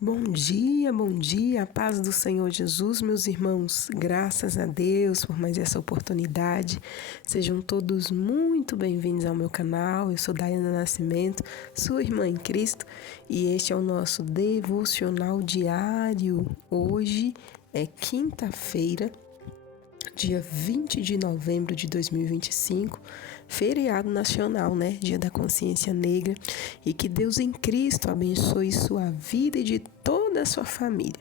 Bom dia, a paz do Senhor Jesus, meus irmãos. Graças a Deus por mais essa oportunidade. Sejam todos muito bem-vindos ao meu canal. Eu sou Daiana Nascimento, sua irmã em Cristo, e este é o nosso devocional diário. Hoje é quinta-feira, dia 20 de novembro de 2025, feriado nacional, Dia da Consciência Negra, e que Deus em Cristo abençoe sua vida e de toda a sua família.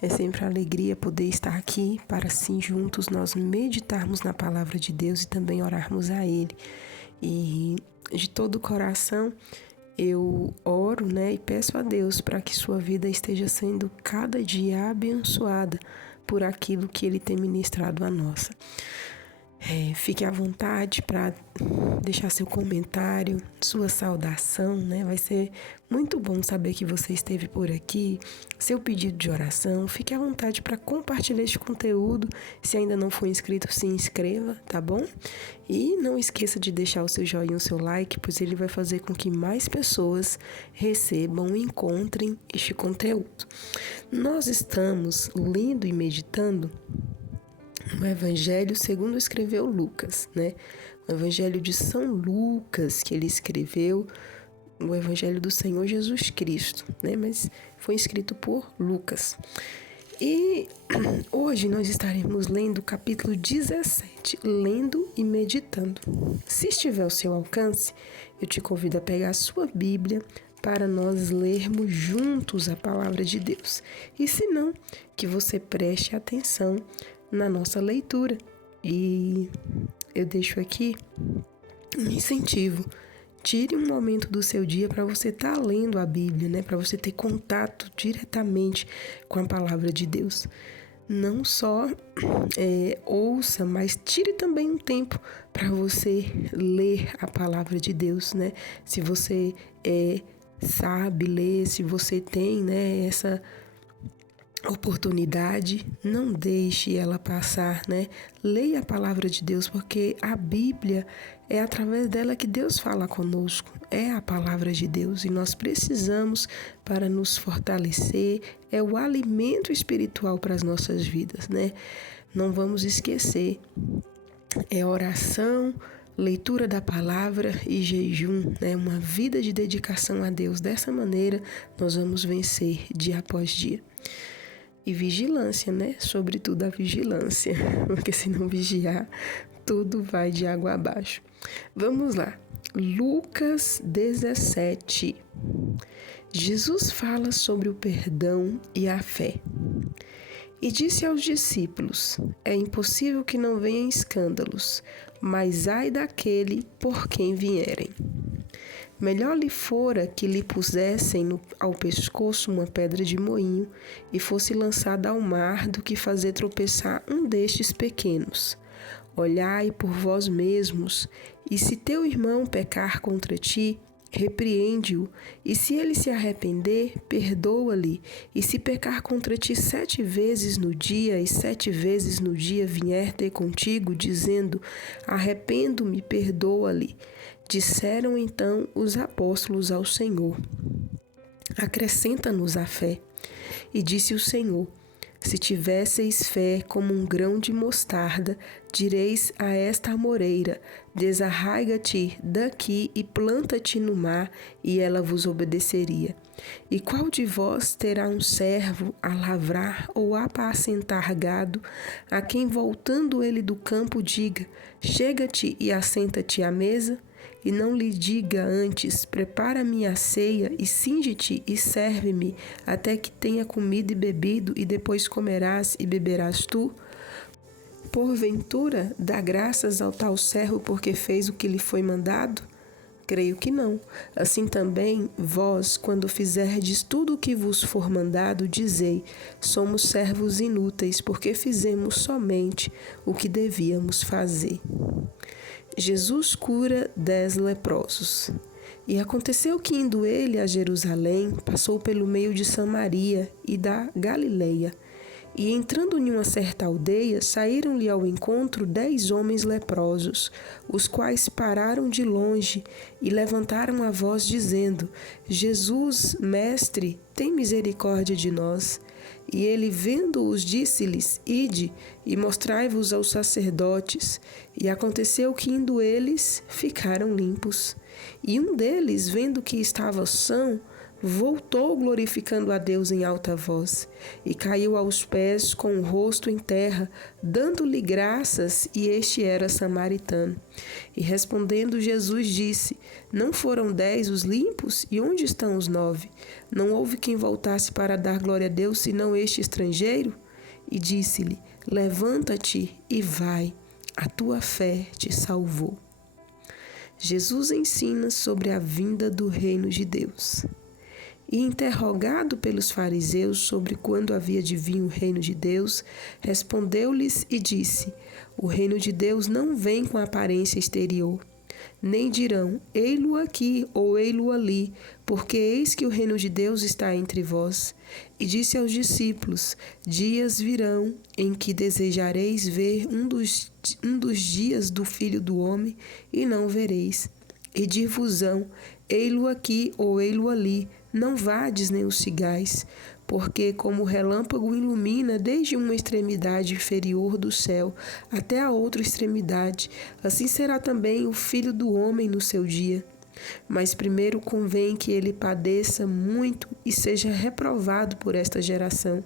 É sempre uma alegria poder estar aqui para assim juntos nós meditarmos na palavra de Deus e também orarmos a Ele. E de todo o coração eu oro, e peço a Deus para que sua vida esteja sendo cada dia abençoada por aquilo que Ele tem ministrado a nossa. Fique à vontade para deixar seu comentário, sua saudação, Vai ser muito bom saber que você esteve por aqui, seu pedido de oração. Fique à vontade para compartilhar este conteúdo. Se ainda não for inscrito, se inscreva, tá bom? E não esqueça de deixar o seu joinha, o seu like, pois ele vai fazer com que mais pessoas recebam e encontrem este conteúdo. Nós estamos lendo e meditando o Evangelho segundo escreveu Lucas, O Evangelho de São Lucas, que ele escreveu, o Evangelho do Senhor Jesus Cristo, Mas foi escrito por Lucas. E hoje nós estaremos lendo o capítulo 17, lendo e meditando. Se estiver ao seu alcance, eu te convido a pegar a sua Bíblia para nós lermos juntos a palavra de Deus. E se não, que você preste atenção na nossa leitura. E eu deixo aqui um incentivo. Tire um momento do seu dia para você estar lendo a Bíblia, para você ter contato diretamente com a palavra de Deus. Não só ouça, mas tire também um tempo para você ler a palavra de Deus, Se você sabe ler, se você tem, essa oportunidade, não deixe ela passar, Leia a palavra de Deus, porque a Bíblia é através dela que Deus fala conosco. É a palavra de Deus e nós precisamos para nos fortalecer. É o alimento espiritual para as nossas vidas, Não vamos esquecer. É oração, leitura da palavra e jejum, Uma vida de dedicação a Deus. Dessa maneira, nós vamos vencer dia após dia. E vigilância, Sobretudo a vigilância, porque se não vigiar, tudo vai de água abaixo. Vamos lá. Lucas 17. Jesus fala sobre o perdão e a fé. E disse aos discípulos: é impossível que não venham escândalos, mas ai daquele por quem vierem. Melhor lhe fora que lhe pusessem ao pescoço uma pedra de moinho e fosse lançada ao mar do que fazer tropeçar um destes pequenos. Olhai por vós mesmos, e se teu irmão pecar contra ti, repreende-o, e se ele se arrepender, perdoa-lhe, e se pecar contra ti 7 vezes no dia, e 7 vezes no dia vier ter contigo, dizendo: arrependo-me, perdoa-lhe. Disseram então os apóstolos ao Senhor: acrescenta-nos a fé. E disse o Senhor: se tivesseis fé como um grão de mostarda, direis a esta amoreira: desarraiga-te daqui e planta-te no mar, e ela vos obedeceria. E qual de vós terá um servo a lavrar ou a apacentar gado, a quem voltando ele do campo diga: chega-te e assenta-te à mesa? E não lhe diga antes: prepara-me a ceia e cinge-te e serve-me, até que tenha comido e bebido, e depois comerás e beberás tu? Porventura, dá graças ao tal servo porque fez o que lhe foi mandado? Creio que não. Assim também, vós, quando fizerdes tudo o que vos for mandado, dizei: somos servos inúteis, porque fizemos somente o que devíamos fazer. Jesus cura 10 leprosos. E aconteceu que, indo ele a Jerusalém, passou pelo meio de Samaria e da Galileia. E entrando em uma certa aldeia, saíram-lhe ao encontro 10 homens leprosos, os quais pararam de longe e levantaram a voz dizendo: Jesus, mestre, tem misericórdia de nós. E ele, vendo-os, disse-lhes: Ide e mostrai-vos aos sacerdotes. E aconteceu que, indo eles, ficaram limpos. E um deles, vendo que estava são, voltou glorificando a Deus em alta voz, e caiu aos pés com o rosto em terra, dando-lhe graças, e este era samaritano. E respondendo Jesus disse: Não foram 10 os limpos? E onde estão os 9? Não houve quem voltasse para dar glória a Deus, senão este estrangeiro? E disse-lhe: Levanta-te e vai, a tua fé te salvou. Jesus ensina sobre a vinda do reino de Deus. E interrogado pelos fariseus sobre quando havia de vir o reino de Deus, respondeu-lhes e disse: O reino de Deus não vem com aparência exterior. Nem dirão, ei-lo aqui ou ei-lo ali, porque eis que o reino de Deus está entre vós. E disse aos discípulos: Dias virão em que desejareis ver um dos dias do Filho do Homem, e não vereis. E dir-vos-ão, ei-lo aqui ou ei-lo ali, não vades nem os sigais, porque como o relâmpago ilumina desde uma extremidade inferior do céu até a outra extremidade, assim será também o Filho do Homem no seu dia. Mas primeiro convém que ele padeça muito e seja reprovado por esta geração.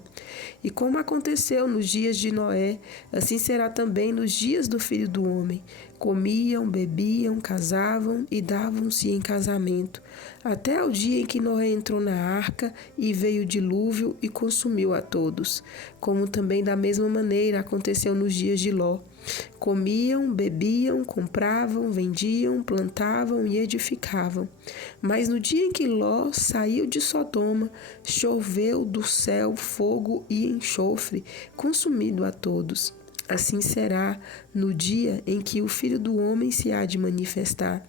E como aconteceu nos dias de Noé, assim será também nos dias do Filho do Homem. Comiam, bebiam, casavam e davam-se em casamento, até o dia em que Noé entrou na arca e veio o dilúvio e consumiu a todos. Como também da mesma maneira aconteceu nos dias de Ló. Comiam, bebiam, compravam, vendiam, plantavam e edificavam. Mas no dia em que Ló saiu de Sodoma, choveu do céu fogo e enxofre, consumindo a todos. Assim será no dia em que o Filho do Homem se há de manifestar.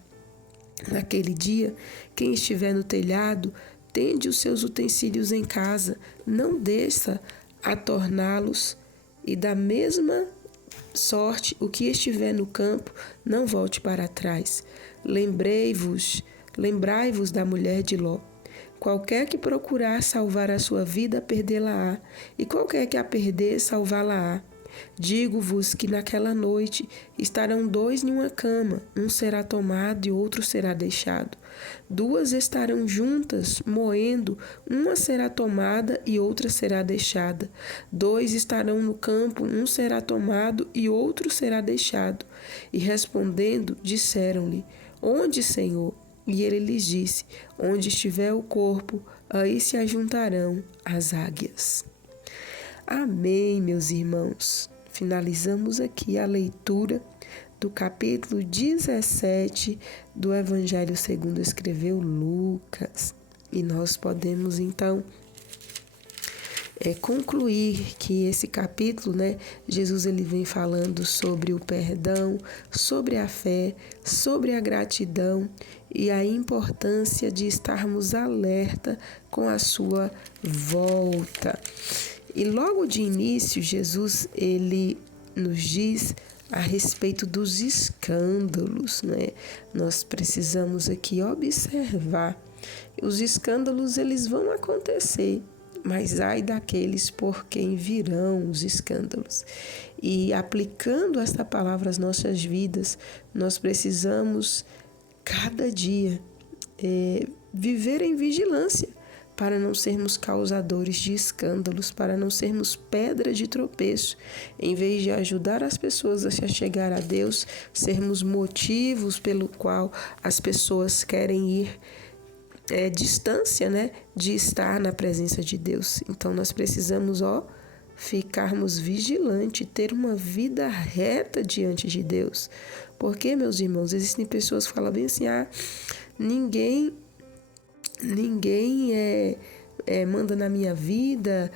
Naquele dia, quem estiver no telhado, tende os seus utensílios em casa, não desça a torná-los, e da mesma sorte, o que estiver no campo, não volte para trás. Lembrai-vos da mulher de Ló. Qualquer que procurar salvar a sua vida, perdê-la-á, e qualquer que a perder, salvá-la-á. Digo-vos que naquela noite estarão 2 em uma cama, um será tomado e outro será deixado. 2 estarão juntas, moendo, uma será tomada e outra será deixada. 2 estarão no campo, um será tomado e outro será deixado. E respondendo, disseram-lhe: Onde, Senhor? E ele lhes disse: Onde estiver o corpo, aí se ajuntarão as águias. Amém, meus irmãos. Finalizamos aqui a leitura do capítulo 17 do Evangelho segundo escreveu Lucas. E nós podemos, então, concluir que esse capítulo, Jesus ele vem falando sobre o perdão, sobre a fé, sobre a gratidão e a importância de estarmos alerta com a sua volta. E logo de início, Jesus ele nos diz a respeito dos escândalos, Nós precisamos aqui observar. Os escândalos eles vão acontecer, mas ai daqueles por quem virão os escândalos. E aplicando esta palavra às nossas vidas, nós precisamos cada dia viver em vigilância, para não sermos causadores de escândalos, para não sermos pedra de tropeço. Em vez de ajudar as pessoas a se achegar a Deus, sermos motivos pelo qual as pessoas querem ir distância, de estar na presença de Deus. Então nós precisamos, ficarmos vigilantes, ter uma vida reta diante de Deus. Porque, meus irmãos, existem pessoas que falam bem assim, ninguém manda na minha vida,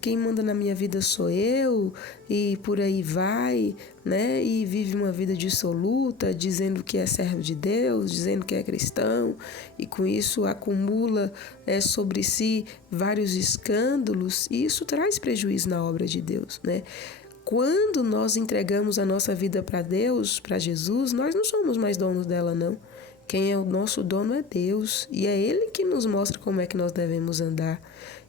quem manda na minha vida sou eu, e por aí vai, né? E vive uma vida dissoluta, dizendo que é servo de Deus, dizendo que é cristão, e com isso acumula sobre si vários escândalos, e isso traz prejuízo na obra de Deus, né? Quando nós entregamos a nossa vida para Deus, para Jesus, nós não somos mais donos dela, não. Quem é o nosso dono é Deus, e é Ele que nos mostra como é que nós devemos andar.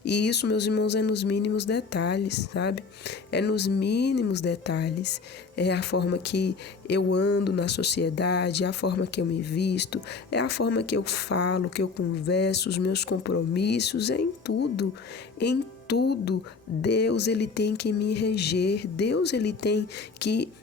E isso, meus irmãos, é nos mínimos detalhes, sabe? É nos mínimos detalhes. É a forma que eu ando na sociedade, é a forma que eu me visto, é a forma que eu falo, que eu converso, os meus compromissos, é em tudo. Em tudo, Deus, Ele tem que me reger. Deus, Ele tem que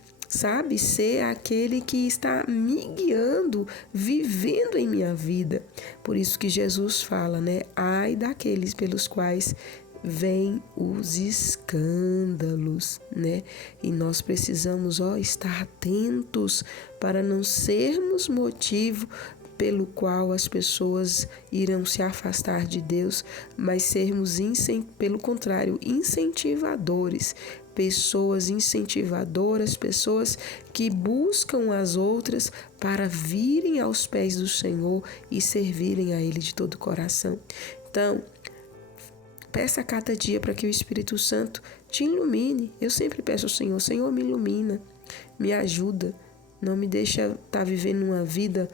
ser aquele que está me guiando, vivendo em minha vida. Por isso que Jesus fala, né? Ai daqueles pelos quais vêm os escândalos, né? E nós precisamos, estar atentos para não sermos motivo pelo qual as pessoas irão se afastar de Deus, mas sermos, pelo contrário, incentivadores, pessoas incentivadoras, pessoas que buscam as outras para virem aos pés do Senhor e servirem a Ele de todo o coração. Então, peça a cada dia para que o Espírito Santo te ilumine. Eu sempre peço ao Senhor, Senhor, me ilumina, me ajuda, não me deixa estar vivendo uma vida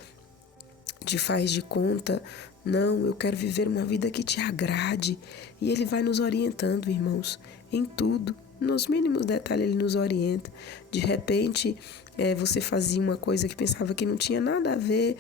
de faz de conta. Não, eu quero viver uma vida que te agrade. E Ele vai nos orientando, irmãos, em tudo. Nos mínimos detalhes Ele nos orienta. De repente, você fazia uma coisa que pensava que não tinha nada a ver,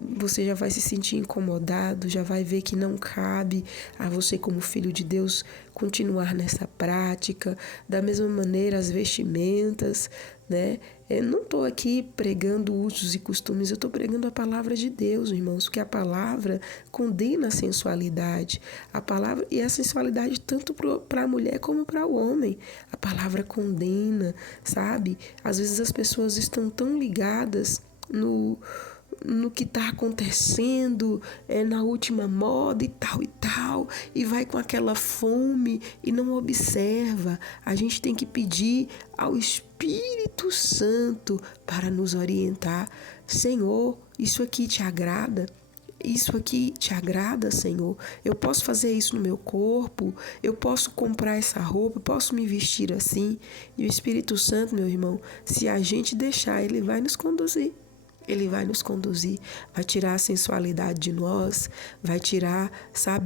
você já vai se sentir incomodado, já vai ver que não cabe a você, como filho de Deus, continuar nessa prática. Da mesma maneira, as vestimentas, né? Eu não estou aqui pregando usos e costumes, eu estou pregando a palavra de Deus, irmãos, porque a palavra condena a sensualidade. A palavra, e a sensualidade tanto para a mulher como para o homem. A palavra condena, sabe? Às vezes as pessoas estão tão ligadas no que está acontecendo, na última moda e tal, e vai com aquela fome e não observa. A gente tem que pedir ao Espírito Santo para nos orientar. Senhor, isso aqui te agrada? Isso aqui te agrada, Senhor? Eu posso fazer isso no meu corpo? Eu posso comprar essa roupa? Eu posso me vestir assim? E o Espírito Santo, meu irmão, se a gente deixar, Ele vai nos conduzir. Ele vai nos conduzir, vai tirar a sensualidade de nós, vai tirar,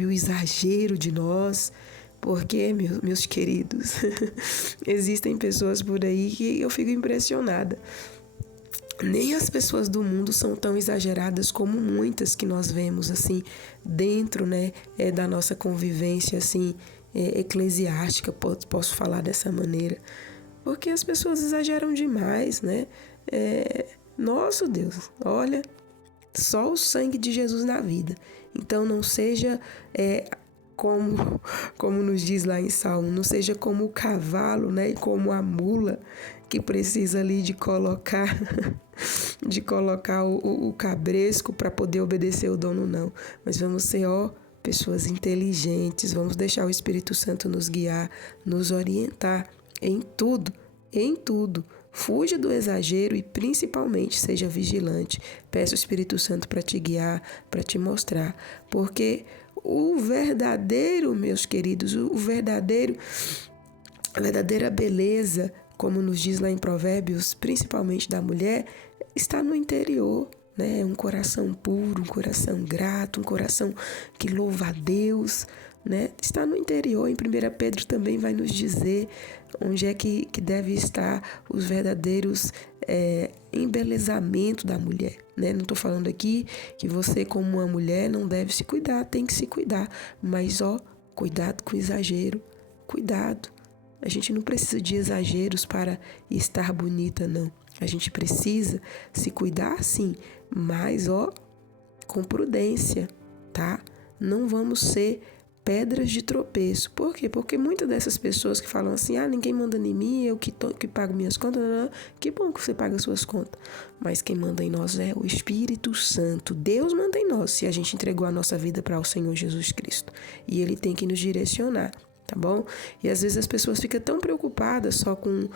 o exagero de nós. Porque, meus queridos, existem pessoas por aí que eu fico impressionada. Nem as pessoas do mundo são tão exageradas como muitas que nós vemos, assim, dentro, né, da nossa convivência, assim, eclesiástica, posso falar dessa maneira. Porque as pessoas exageram demais, né? Nosso Deus, olha, só o sangue de Jesus na vida. Então não seja como nos diz lá em Salmo, não seja como o cavalo, né, e como a mula que precisa ali de colocar o cabresco para poder obedecer o dono, não. Mas vamos ser, pessoas inteligentes, vamos deixar o Espírito Santo nos guiar, nos orientar em tudo, em tudo. Fuja do exagero e principalmente seja vigilante. Peça o Espírito Santo para te guiar, para te mostrar. Porque o verdadeiro, meus queridos, a verdadeira beleza, como nos diz lá em Provérbios, principalmente da mulher, está no interior. Né? Um coração puro, um coração grato, um coração que louva a Deus. Né? Está no interior. Em 1 Pedro também vai nos dizer onde é que deve estar os verdadeiros embelezamento da mulher. Né? Não estou falando aqui que você, como uma mulher, não deve se cuidar, tem que se cuidar. Mas, cuidado com exagero, cuidado. A gente não precisa de exageros para estar bonita, não. A gente precisa se cuidar, sim, mas, com prudência, tá? Não vamos ser pedras de tropeço. Por quê? Porque muitas dessas pessoas que falam assim, ninguém manda em mim, eu que pago minhas contas, que bom que você paga suas contas. Mas quem manda em nós é o Espírito Santo. Deus manda em nós, se a gente entregou a nossa vida para o Senhor Jesus Cristo. E Ele tem que nos direcionar, tá bom? E às vezes as pessoas ficam tão preocupadas só com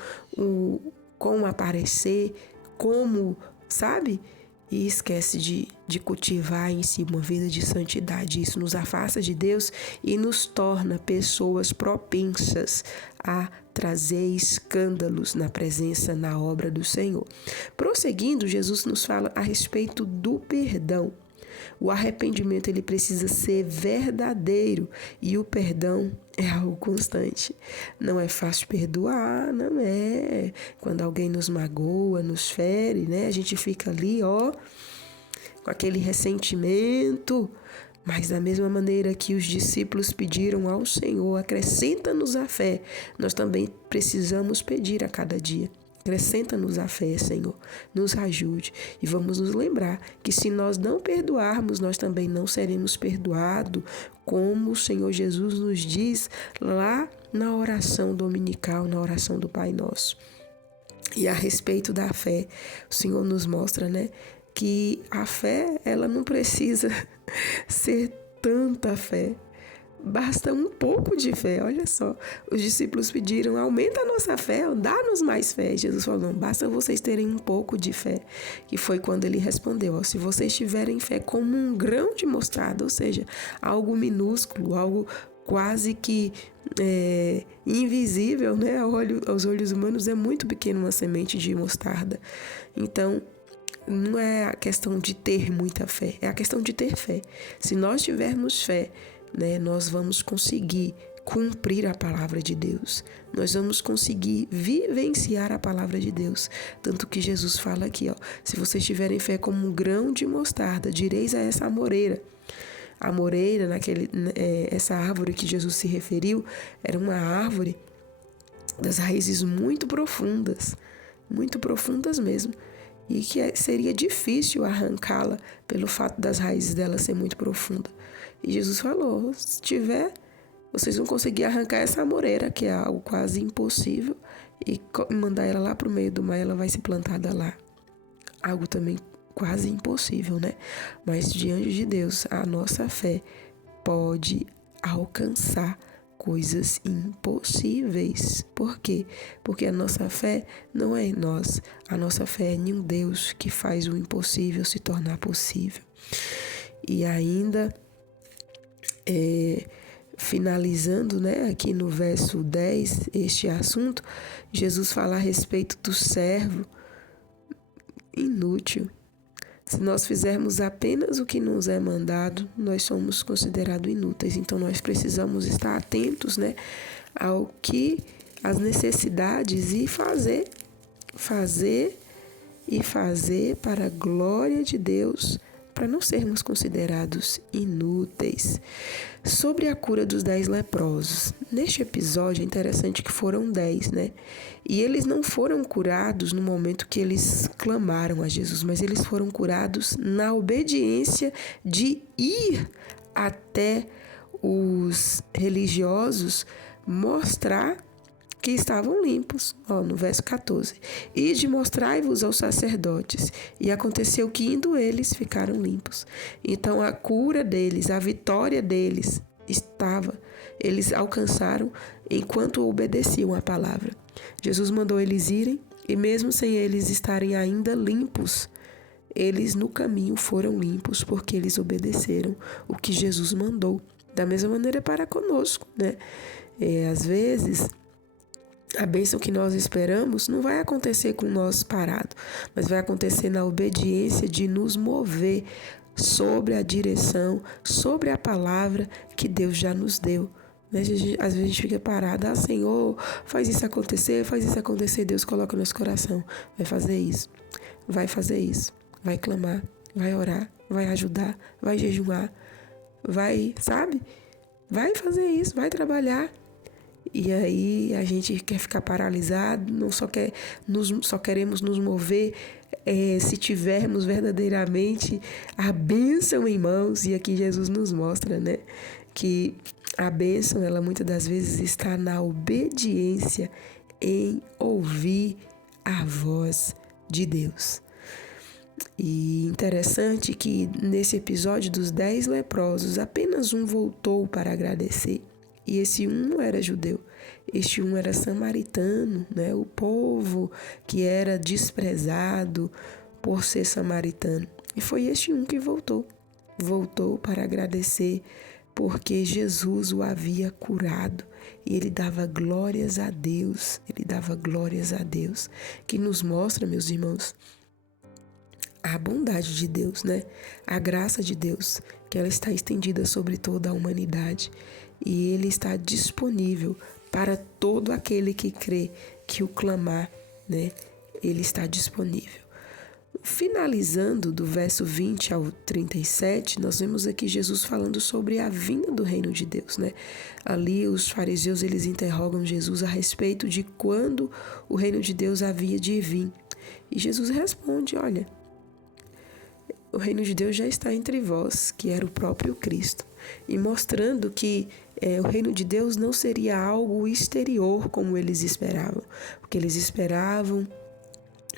como aparecer, como, sabe? E esquece de cultivar em si uma vida de santidade. Isso nos afasta de Deus e nos torna pessoas propensas a trazer escândalos na presença, na obra do Senhor. Prosseguindo, Jesus nos fala a respeito do perdão. O arrependimento ele precisa ser verdadeiro e o perdão é algo constante. Não é fácil perdoar, não é. Quando alguém nos magoa, nos fere, né? A gente fica ali, com aquele ressentimento. Mas da mesma maneira que os discípulos pediram ao Senhor, acrescenta-nos a fé, nós também precisamos pedir a cada dia. Acrescenta-nos a fé, Senhor, nos ajude e vamos nos lembrar que se nós não perdoarmos, nós também não seremos perdoados, como o Senhor Jesus nos diz lá na oração dominical, na oração do Pai Nosso. E a respeito da fé, o Senhor nos mostra, né, que a fé, ela não precisa ser tanta fé. Basta um pouco de fé, olha só. Os discípulos pediram, aumenta a nossa fé, dá-nos mais fé. Jesus falou, não, basta vocês terem um pouco de fé. E foi quando ele respondeu, se vocês tiverem fé como um grão de mostarda, ou seja, algo minúsculo, algo quase que invisível, né? Aos olhos humanos é muito pequeno uma semente de mostarda. Então, não é a questão de ter muita fé, é a questão de ter fé. Se nós tivermos fé, né, nós vamos conseguir cumprir a palavra de Deus. Nós vamos conseguir vivenciar a palavra de Deus. Tanto que Jesus fala aqui, se vocês tiverem fé como um grão de mostarda, direis a essa amoreira. A amoreira, essa árvore que Jesus se referiu, era uma árvore das raízes muito profundas mesmo. E que seria difícil arrancá-la pelo fato das raízes dela ser muito profunda. E Jesus falou, se tiver, vocês vão conseguir arrancar essa amoreira, que é algo quase impossível, e mandar ela lá para o meio do mar, ela vai ser plantada lá. Algo também quase impossível, né? Mas diante de Deus, a nossa fé pode alcançar coisas impossíveis. Por quê? Porque a nossa fé não é em nós. A nossa fé é em um Deus que faz o impossível se tornar possível. E ainda, finalizando, né, aqui no verso 10, este assunto, Jesus fala a respeito do servo inútil. Se nós fizermos apenas o que nos é mandado, nós somos considerados inúteis. Então, nós precisamos estar atentos, né, ao que as necessidades e fazer para a glória de Deus, para não sermos considerados inúteis. Sobre a cura dos 10 leprosos. Neste episódio é interessante que foram 10, né? E eles não foram curados no momento que eles clamaram a Jesus, mas eles foram curados na obediência de ir até os religiosos mostrar que estavam limpos, no verso 14. E de mostrai-vos aos sacerdotes. E aconteceu que indo eles ficaram limpos. Então a cura deles, a vitória deles eles alcançaram enquanto obedeciam a palavra. Jesus mandou eles irem e mesmo sem eles estarem ainda limpos, eles no caminho foram limpos porque eles obedeceram o que Jesus mandou. Da mesma maneira para conosco, né? Às vezes, a bênção que nós esperamos não vai acontecer com nós parado, mas vai acontecer na obediência de nos mover sobre a direção, sobre a palavra que Deus já nos deu. Às vezes a gente fica parado, Senhor, faz isso acontecer, Deus coloca no nosso coração, vai fazer isso, vai clamar, vai orar, vai ajudar, vai jejuar, vai fazer isso, vai trabalhar. E aí a gente quer ficar paralisado, só queremos nos mover se tivermos verdadeiramente a bênção em mãos. E aqui Jesus nos mostra, né, que A bênção, ela muitas das vezes está na obediência em ouvir a voz de Deus. E interessante que nesse episódio dos 10 leprosos, apenas um voltou para agradecer. E esse um não era judeu, este um era samaritano, né? O povo que era desprezado por ser samaritano. E foi este um que voltou para agradecer, porque Jesus o havia curado. E ele dava glórias a Deus, que nos mostra, meus irmãos, a bondade de Deus, né? A graça de Deus, que ela está estendida sobre toda a humanidade. E ele está disponível para todo aquele que crê, que o clamar, né? Ele está disponível. Finalizando do verso 20 ao 37, nós vemos aqui Jesus falando sobre a vinda do reino de Deus, né? Ali os fariseus, eles interrogam Jesus a respeito de quando o reino de Deus havia de vir. E Jesus responde, olha, o reino de Deus já está entre vós, que era o próprio Cristo. E mostrando que o reino de Deus não seria algo exterior como eles esperavam. Porque eles esperavam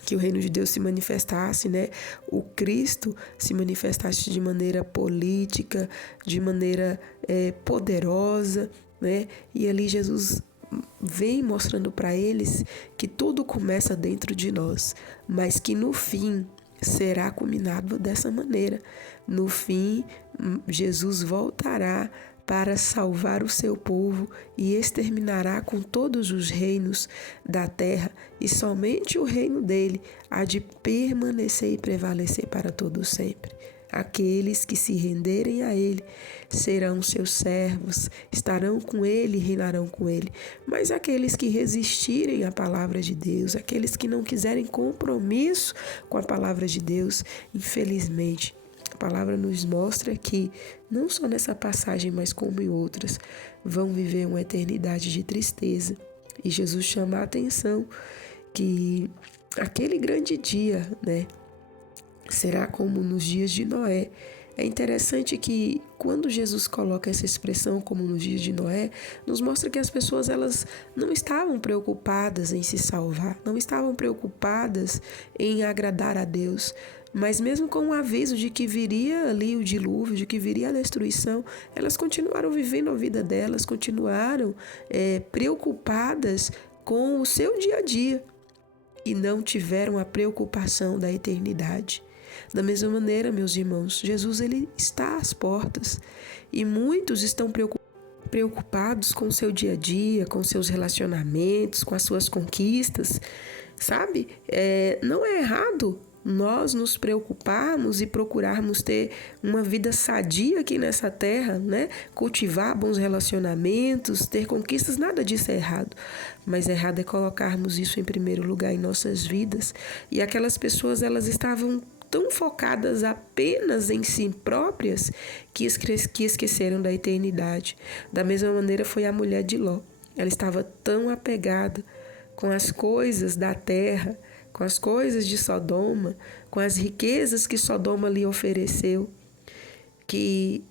que o reino de Deus se manifestasse, né? O Cristo se manifestasse de maneira política, de maneira poderosa, né? E ali Jesus vem mostrando para eles que tudo começa dentro de nós, mas que no fim será culminado dessa maneira. No fim, Jesus voltará para salvar o seu povo e exterminará com todos os reinos da terra, e somente o reino dele há de permanecer e prevalecer para todo sempre. Aqueles que se renderem a ele serão seus servos, estarão com ele e reinarão com ele. Mas aqueles que resistirem à palavra de Deus, aqueles que não quiserem compromisso com a palavra de Deus, infelizmente, a palavra nos mostra que, não só nessa passagem, mas como em outras, vão viver uma eternidade de tristeza. E Jesus chama a atenção que aquele grande dia, né, será como nos dias de Noé. É interessante que quando Jesus coloca essa expressão como nos dias de Noé, nos mostra que as pessoas elas não estavam preocupadas em se salvar, não estavam preocupadas em agradar a Deus, mas mesmo com o aviso de que viria ali o dilúvio, de que viria a destruição, elas continuaram vivendo a vida delas, continuaram preocupadas com o seu dia a dia e não tiveram a preocupação da eternidade. Da mesma maneira, meus irmãos, Jesus ele está às portas e muitos estão preocupados com o seu dia a dia, com seus relacionamentos, com as suas conquistas, sabe? Não é errado nós nos preocuparmos e procurarmos ter uma vida sadia aqui nessa terra, né? Cultivar bons relacionamentos, ter conquistas, nada disso é errado. Mas errado é colocarmos isso em primeiro lugar em nossas vidas. E aquelas pessoas, elas estavam tão focadas apenas em si próprias que esqueceram da eternidade. Da mesma maneira foi a mulher de Ló. Ela estava tão apegada com as coisas da terra, com as coisas de Sodoma, com as riquezas que Sodoma lhe ofereceu, que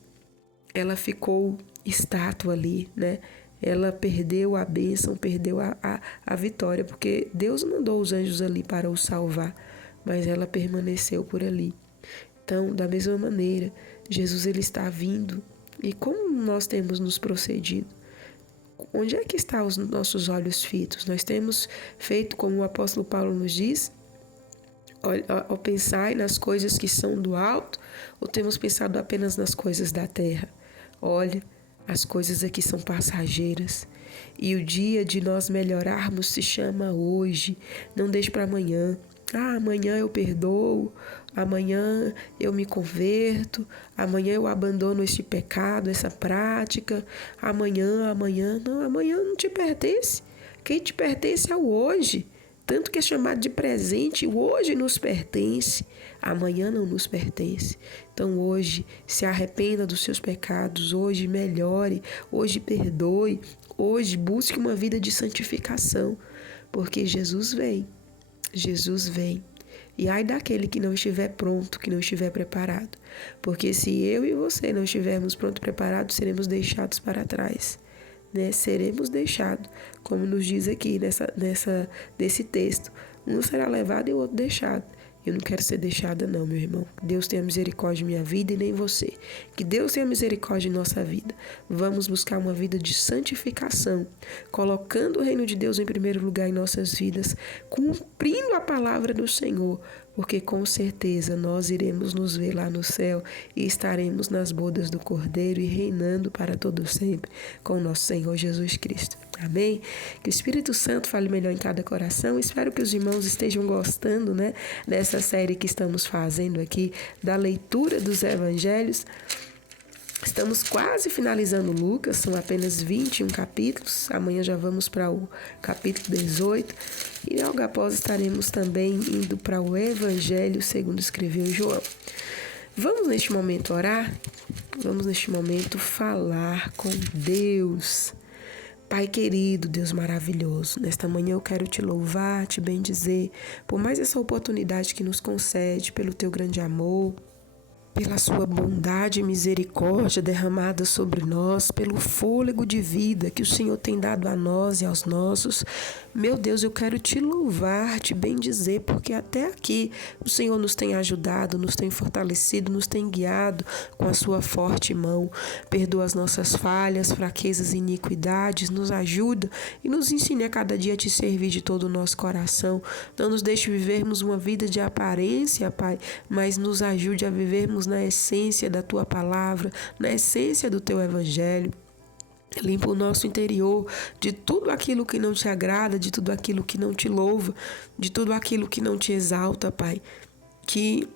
ela ficou estátua ali, né? Ela perdeu a bênção, perdeu a vitória, porque Deus mandou os anjos ali para o salvar, mas ela permaneceu por ali. Então, da mesma maneira, Jesus ele está vindo. E como nós temos nos procedido? Onde é que estão os nossos olhos fitos? Nós temos feito como o apóstolo Paulo nos diz, ao pensar nas coisas que são do alto, ou temos pensado apenas nas coisas da terra? Olha, as coisas aqui são passageiras. E o dia de nós melhorarmos se chama hoje. Não deixe para amanhã. Amanhã eu perdoo, amanhã eu me converto, amanhã eu abandono este pecado, essa prática, amanhã não te pertence. Quem te pertence é o hoje, tanto que é chamado de presente, o hoje nos pertence, amanhã não nos pertence. Então hoje se arrependa dos seus pecados, hoje melhore, hoje perdoe, hoje busque uma vida de santificação, porque Jesus vem E ai daquele que não estiver pronto, que não estiver preparado. Porque se eu e você não estivermos prontos e preparados, seremos deixados para trás. Né? Seremos deixados, como nos diz aqui nesse texto. Um será levado e o outro deixado. Eu não quero ser deixada não, meu irmão. Que Deus tenha misericórdia de minha vida e nem você. Que Deus tenha misericórdia em nossa vida. Vamos buscar uma vida de santificação, colocando o reino de Deus em primeiro lugar em nossas vidas, cumprindo a palavra do Senhor, porque com certeza nós iremos nos ver lá no céu e estaremos nas bodas do Cordeiro e reinando para todo sempre com o nosso Senhor Jesus Cristo. Amém? Que o Espírito Santo fale melhor em cada coração. Espero que os irmãos estejam gostando, né, dessa série que estamos fazendo aqui, da leitura dos evangelhos. Estamos quase finalizando Lucas, são apenas 21 capítulos. Amanhã já vamos para o capítulo 18. E logo após estaremos também indo para o Evangelho segundo escreveu João. Vamos neste momento orar? Vamos neste momento falar com Deus. Pai querido, Deus maravilhoso, nesta manhã eu quero te louvar, te bendizer, por mais essa oportunidade que nos concede, pelo teu grande amor, pela sua bondade e misericórdia derramada sobre nós, pelo fôlego de vida que o Senhor tem dado a nós e aos nossos. Meu Deus, eu quero te louvar, te bendizer, porque até aqui o Senhor nos tem ajudado, nos tem fortalecido, nos tem guiado com a sua forte mão. Perdoa as nossas falhas, fraquezas e iniquidades, nos ajuda e nos ensine a cada dia a te servir de todo o nosso coração. Não nos deixe vivermos uma vida de aparência, Pai, mas nos ajude a vivermos na essência da Tua palavra, na essência do Teu Evangelho. Limpa o nosso interior de tudo aquilo que não te agrada, de tudo aquilo que não te louva, de tudo aquilo que não te exalta, Pai. Que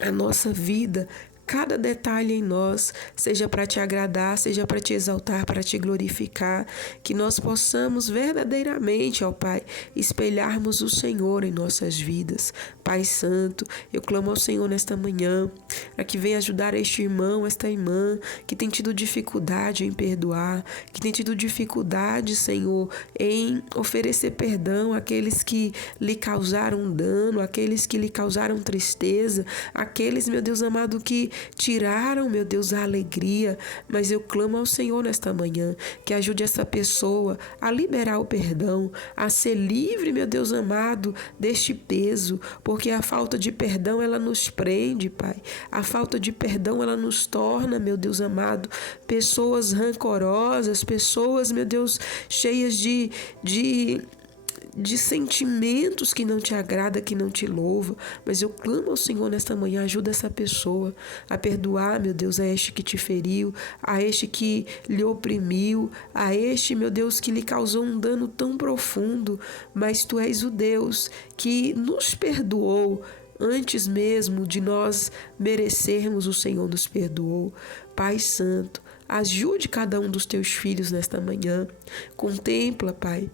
a nossa vida, cada detalhe em nós, seja para te agradar, seja para te exaltar, para te glorificar, que nós possamos verdadeiramente, ó Pai, espelharmos o Senhor em nossas vidas. Pai Santo, eu clamo ao Senhor nesta manhã, para que venha ajudar este irmão, esta irmã, que tem tido dificuldade em perdoar, que tem tido dificuldade, Senhor, em oferecer perdão àqueles que lhe causaram dano, àqueles que lhe causaram tristeza, àqueles, meu Deus amado, que tiraram, meu Deus, a alegria, mas eu clamo ao Senhor nesta manhã, que ajude essa pessoa a liberar o perdão, a ser livre, meu Deus amado, deste peso, porque a falta de perdão, ela nos prende, Pai. A falta de perdão, ela nos torna, meu Deus amado, pessoas rancorosas, pessoas, meu Deus, cheias de sentimentos que não te agrada, que não te louva, mas eu clamo ao Senhor nesta manhã, ajuda essa pessoa a perdoar, meu Deus, a este que te feriu, a este que lhe oprimiu, a este, meu Deus, que lhe causou um dano tão profundo, mas Tu és o Deus que nos perdoou antes mesmo de nós merecermos, o Senhor nos perdoou. Pai Santo, ajude cada um dos Teus filhos nesta manhã, contempla, Pai,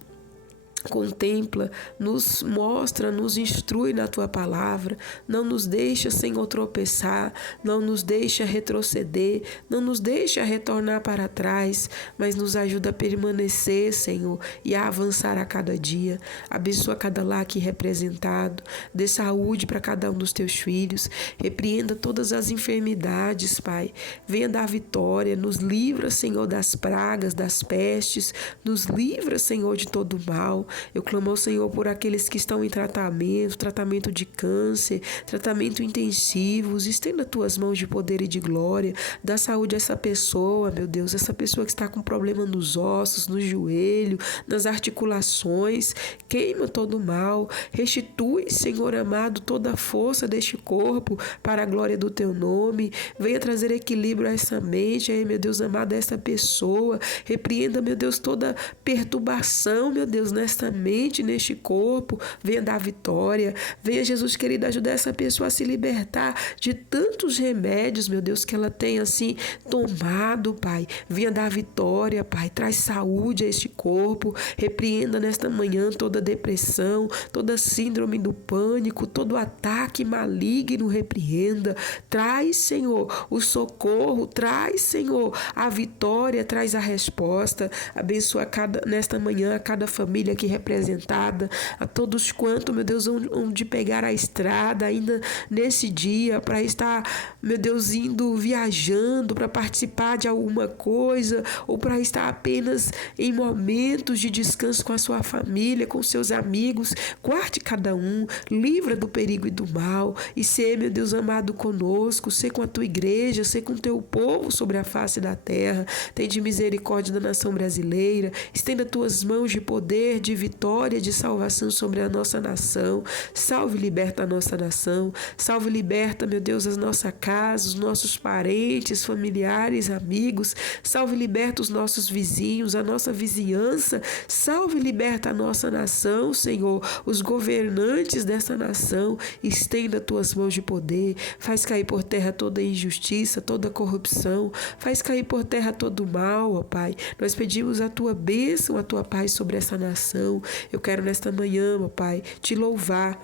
contempla, nos mostra, nos instrui na Tua palavra, não nos deixa, Senhor, tropeçar, não nos deixa retroceder, não nos deixa retornar para trás, mas nos ajuda a permanecer, Senhor, e a avançar a cada dia. Abençoa cada lar aqui representado, dê saúde para cada um dos Teus filhos, repreenda todas as enfermidades, Pai, venha dar vitória, nos livra, Senhor, das pragas, das pestes, nos livra, Senhor, de todo o mal. Eu clamo ao Senhor por aqueles que estão em tratamento de câncer, tratamento intensivos. Estenda Tuas mãos de poder e de glória. Dá saúde a essa pessoa, meu Deus, essa pessoa que está com problema nos ossos, no joelho, nas articulações. Queima todo o mal. Restitui, Senhor amado, toda a força deste corpo para a glória do Teu nome. Venha trazer equilíbrio a essa mente, aí, meu Deus amado, a essa pessoa. Repreenda, meu Deus, toda perturbação, meu Deus, nesta mente, neste corpo. Venha dar vitória. Venha, Jesus querido, ajudar essa pessoa a se libertar de tantos remédios, meu Deus, que ela tem assim tomado, Pai. Venha dar vitória, Pai. Traz saúde a este corpo. Repreenda nesta manhã toda depressão, toda síndrome do pânico, todo ataque maligno, repreenda. Traz, Senhor, o socorro. Traz, Senhor, a vitória. Traz a resposta. Abençoa nesta manhã a cada família que representada, a todos quanto, meu Deus, vão de pegar a estrada ainda nesse dia para estar, meu Deus, indo viajando para participar de alguma coisa ou para estar apenas em momentos de descanso com a sua família, com seus amigos. Guarde cada um, livra do perigo e do mal e ser, meu Deus amado, conosco, ser com a tua igreja, ser com o teu povo sobre a face da terra. Tem de misericórdia da nação brasileira, estenda tuas mãos de poder, de vitória, de salvação sobre a nossa nação. Salve e liberta a nossa nação, salve e liberta, meu Deus, as nossas casas, os nossos parentes, familiares, amigos. Salve e liberta os nossos vizinhos, a nossa vizinhança. Salve e liberta a nossa nação, Senhor, os governantes dessa nação. Estenda tuas mãos de poder, faz cair por terra toda injustiça, toda corrupção, faz cair por terra todo mal, ó Pai. Nós pedimos a tua bênção, a tua paz sobre essa nação. Eu quero nesta manhã, ó Pai, te louvar,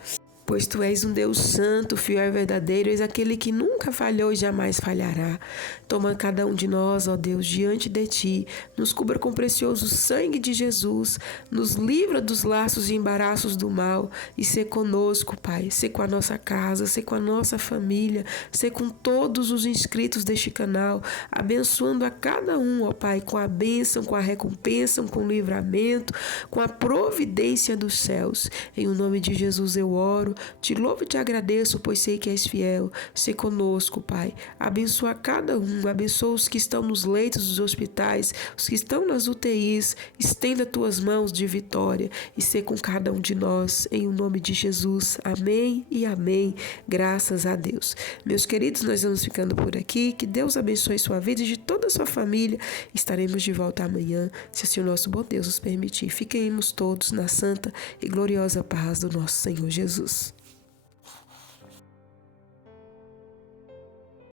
pois tu és um Deus santo, fiel e verdadeiro, és aquele que nunca falhou e jamais falhará. Toma cada um de nós, ó Deus, diante de ti, nos cubra com o precioso sangue de Jesus, nos livra dos laços e embaraços do mal e ser conosco, Pai, ser com a nossa casa, ser com a nossa família, ser com todos os inscritos deste canal, abençoando a cada um, ó Pai, com a bênção, com a recompensa, com o livramento, com a providência dos céus. Em o nome de Jesus eu oro, te louvo e te agradeço, pois sei que és fiel. Ser conosco, Pai. Abençoa cada um, abençoa os que estão nos leitos dos hospitais, os que estão nas UTIs. Estenda tuas mãos de vitória e ser com cada um de nós, em o nome de Jesus. Amém e amém. Graças a Deus. Meus queridos, nós vamos ficando por aqui. Que Deus abençoe sua vida e de toda a sua família. Estaremos de volta amanhã, se assim o nosso bom Deus nos permitir. Fiquemos todos na santa e gloriosa paz do nosso Senhor Jesus.